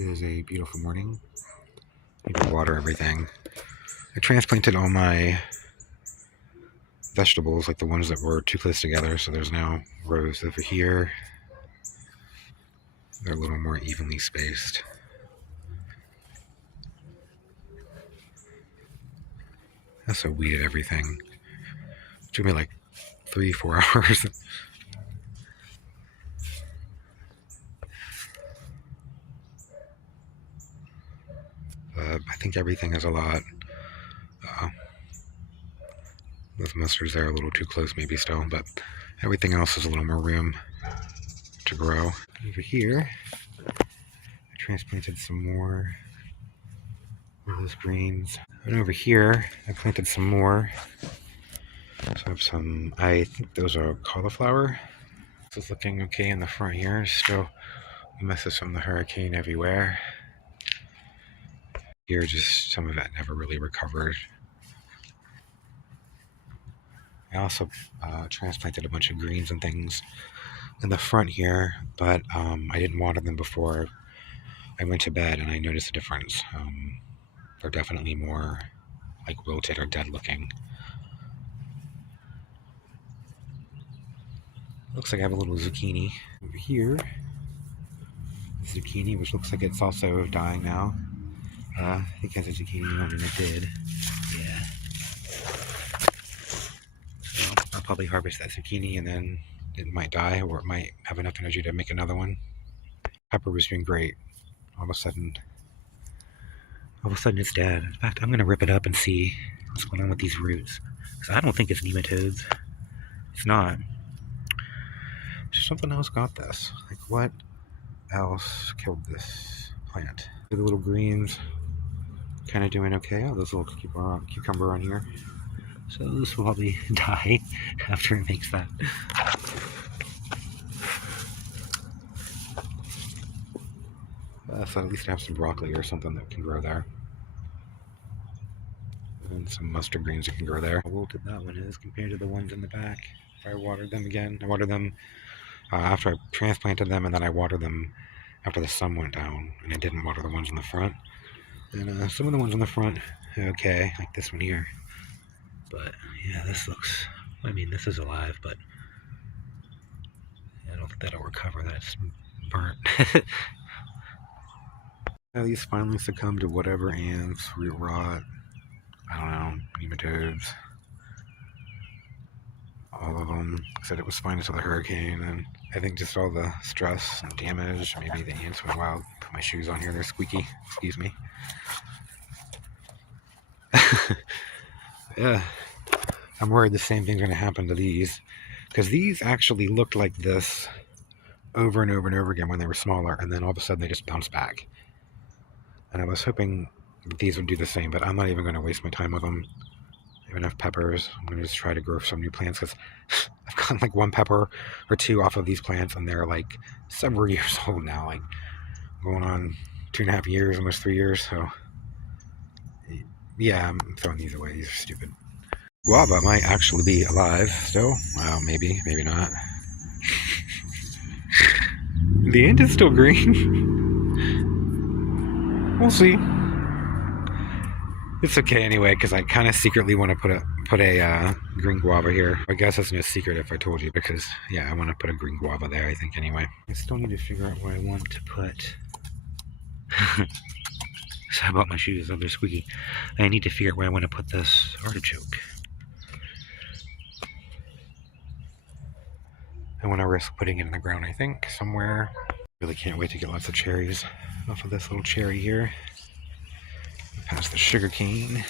It is a beautiful morning. I need to water everything. I transplanted all my vegetables, like the ones that were too close together, so there's now rows over here. They're a little more evenly spaced. I also weeded everything. It took me like 3-4 hours. I think everything is a lot. Those mustards there are a little too close maybe still, but everything else has a little more room to grow. Over here, I transplanted some more of those greens. And over here, I planted some more. So I have some, I think those are cauliflower. This is looking okay in the front here. Still messes from the hurricane everywhere. Here, just some of that never really recovered. I also transplanted a bunch of greens and things in the front here, but I didn't water them before I went to bed, and I noticed a difference. They're definitely more like wilted or dead looking. Looks like I have a little zucchini over here. Zucchini, which looks like it's also dying now. I think it has a zucchini on, and it did. Yeah. So I'll probably harvest that zucchini, and then it might die, or it might have enough energy to make another one. Pepper was doing great. All of a sudden it's dead. In fact, I'm going to rip it up and see what's going on with these roots. Because I don't think it's nematodes. It's not. Just something else got this. Like, what else killed this plant? The little greens kind of doing okay. Oh, there's a little cucumber on here. So this will probably die after it makes that. So at least I have some broccoli or something that can grow there. And some mustard greens that can grow there. How wilted that one is compared to the ones in the back. If I watered them again, I watered them after I transplanted them, and then I watered them after the sun went down, and I didn't water the ones in the front. And some of the ones in the front, okay, like this one here. But yeah, this looks, I mean, this is alive, but I don't think that'll recover. That's burnt. Now these finally succumb to whatever ants, root rot, I don't know, nematodes. All of them said it was fine until the hurricane, and I think just all the stress and damage, maybe the ants went wild. Put my shoes on here, they're squeaky, excuse me. Yeah, I'm worried the same thing's going to happen to these, because these actually looked like this over and over and over again when they were smaller, and then all of a sudden they just bounced back. And I was hoping these would do the same, but I'm not even going to waste my time with them. I have enough peppers. I'm going to just try to grow some new plants, because I've gotten like one pepper or two off of these plants, and they're like several years old now, like going on 2.5 years, almost 3 years. So yeah, I'm throwing these away. These are stupid. Guava might actually be alive still. Well, maybe not. The end is still green. We'll see. It's okay anyway, because I kind of secretly want to put a green guava here. I guess it's no secret if I told you, because yeah, I want to put a green guava there, I think, anyway. I still need to figure out where I want to put. So I bought my shoes, oh, they're squeaky. I need to figure out where I want to put this artichoke. I want to risk putting it in the ground, I think, somewhere. Really can't wait to get lots of cherries off of this little cherry here. Past the sugar cane.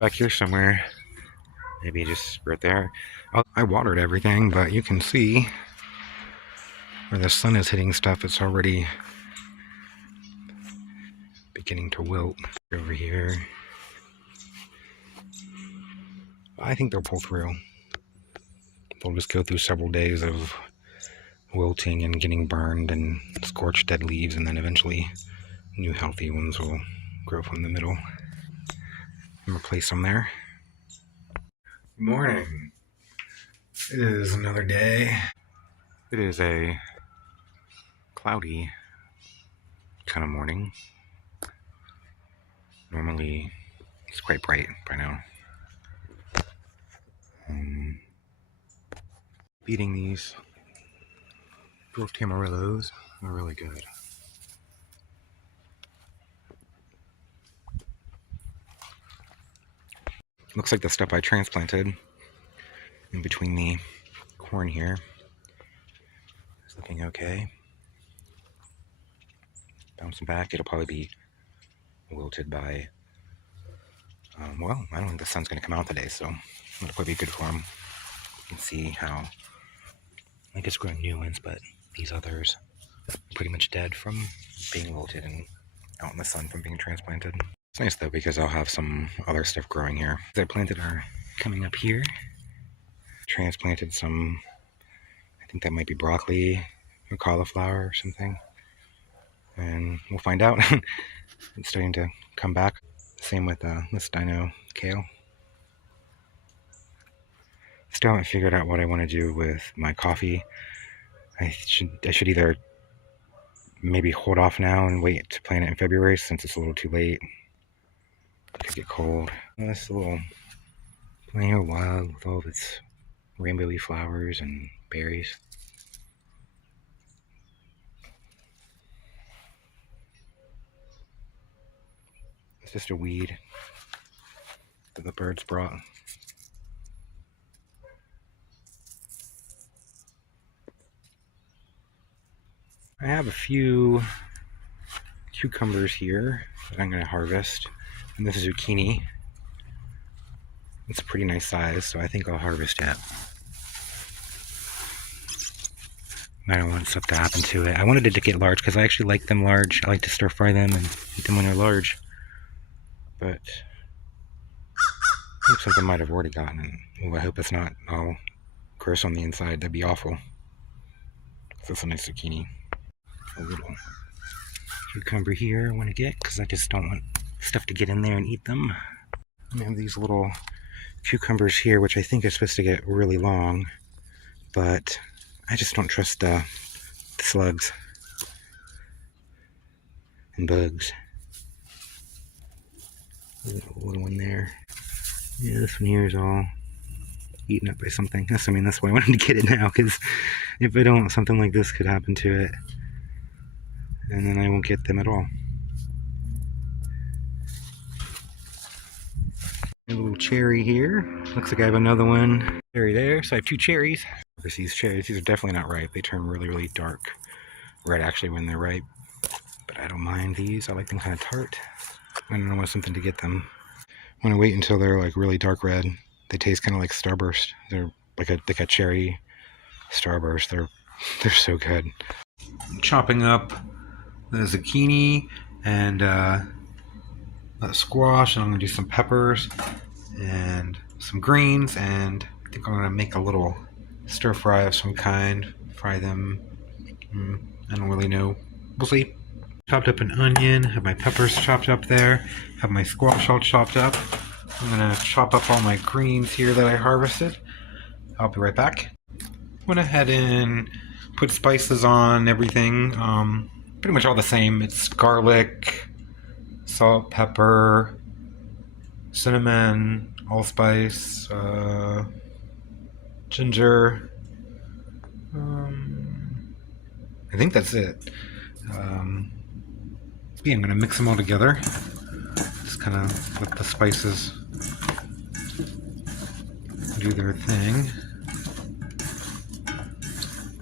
Back here somewhere. Maybe just right there. I watered everything, but you can see where the sun is hitting stuff, it's already beginning to wilt. Over here. I think they'll pull through. They'll just go through several days of wilting and getting burned and scorched dead leaves, and then eventually new healthy ones will grow from the middle and replace them there. Good morning. It is another day. It is a cloudy kind of morning. Normally it's quite bright by now. Eating these dwarf tamarillos are really good. Looks like the stuff I transplanted in between the corn here is looking okay. Bouncing back, it'll probably be wilted by, well, I don't think the sun's going to come out today, so it'll probably be good for them. You can see how, I guess growing new ones, but these others are pretty much dead from being wilted and out in the sun from being transplanted. It's nice though, because I'll have some other stuff growing here. I planted are coming up here. Transplanted some, I think that might be broccoli or cauliflower or something. And we'll find out. It's starting to come back. Same with this dino kale. Still haven't figured out what I want to do with my coffee. I should either maybe hold off now and wait to plant it in February since it's a little too late. It could get cold. This little plant here wild with all of its rainbowy flowers and berries. It's just a weed that the birds brought. I have a few cucumbers here that I'm going to harvest, and this is zucchini. It's a pretty nice size, so I think I'll harvest it. I don't want stuff to happen to it. I wanted it to get large because I actually like them large. I like to stir fry them and eat them when they're large. But looks like I might have already gotten it. Ooh, I hope it's not all gross on the inside. That'd be awful. That's a nice zucchini. A little cucumber here I want to get because I just don't want stuff to get in there and eat them. I have these little cucumbers here, which I think are supposed to get really long, but I just don't trust the slugs and bugs. Little one there. Yeah, this one here is all eaten up by something. That's why I wanted to get it now, because if I don't, something like this could happen to it, and then I won't get them at all. A little cherry here. Looks like I have another one. Cherry there, so I have 2 cherries. These cherries, these are definitely not ripe. They turn really, really dark red actually when they're ripe. But I don't mind these. I like them kind of tart. I don't know, want something to get them. I want to wait until they're like really dark red. They taste kind of like Starburst. They're like a cherry Starburst. They're so good. I'm chopping up the zucchini and squash, and I'm gonna do some peppers and some greens, and I think I'm gonna make a little stir fry of some kind. Fry them. I don't really know. We'll see. Chopped up an onion, have my peppers chopped up there, have my squash all chopped up. I'm gonna chop up all my greens here that I harvested. I'll be right back. Went ahead and put spices on everything. Pretty much all the same. It's garlic, salt, pepper, cinnamon, allspice, ginger. I think that's it. Yeah, I'm gonna mix them all together. Just kind of let the spices do their thing.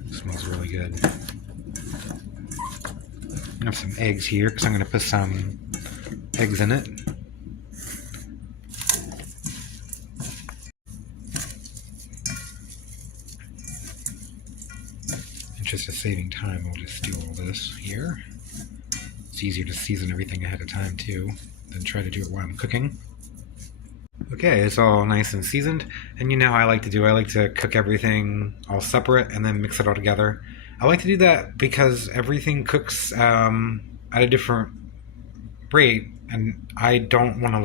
It smells really good. I have some eggs here because I'm gonna put some eggs in it. And just to saving time, we'll just do all this here. It's easier to season everything ahead of time too than try to do it while I'm cooking. Okay, it's all nice and seasoned, and you know how I like to do. I like to cook everything all separate and then mix it all together. I like to do that because everything cooks at a different rate, and I don't want to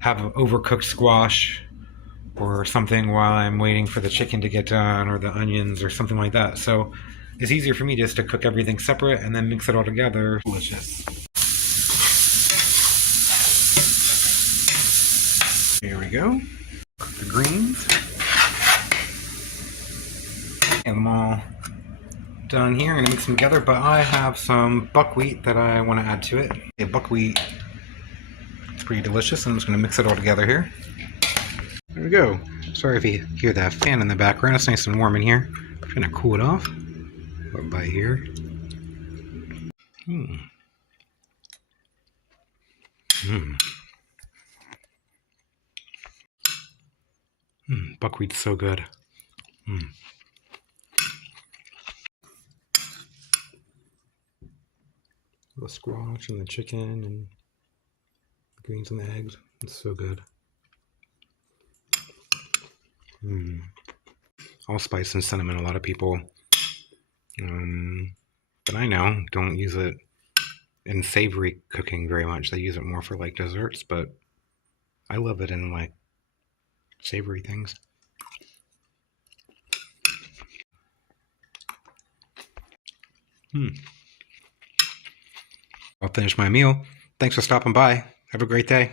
have overcooked squash or something while I'm waiting for the chicken to get done or the onions or something like that. So it's easier for me just to cook everything separate and then mix it all together. Delicious. Here we go. Cook the greens. Get them all done here. I'm going to mix them together, but I have some buckwheat that I want to add to it. Okay, buckwheat, it's pretty delicious, and I'm just going to mix it all together here. There we go. Sorry if you hear that fan in the background. It's nice and warm in here. I'm going to cool it off. Right by here. Buckwheat's so good. The squash and the chicken and the greens and the eggs. It's so good. Allspice and cinnamon. A lot of people that I know don't use it in savory cooking very much. They use it more for like desserts, but I love it in like savory things. I'll finish my meal. Thanks for stopping by. Have a great day.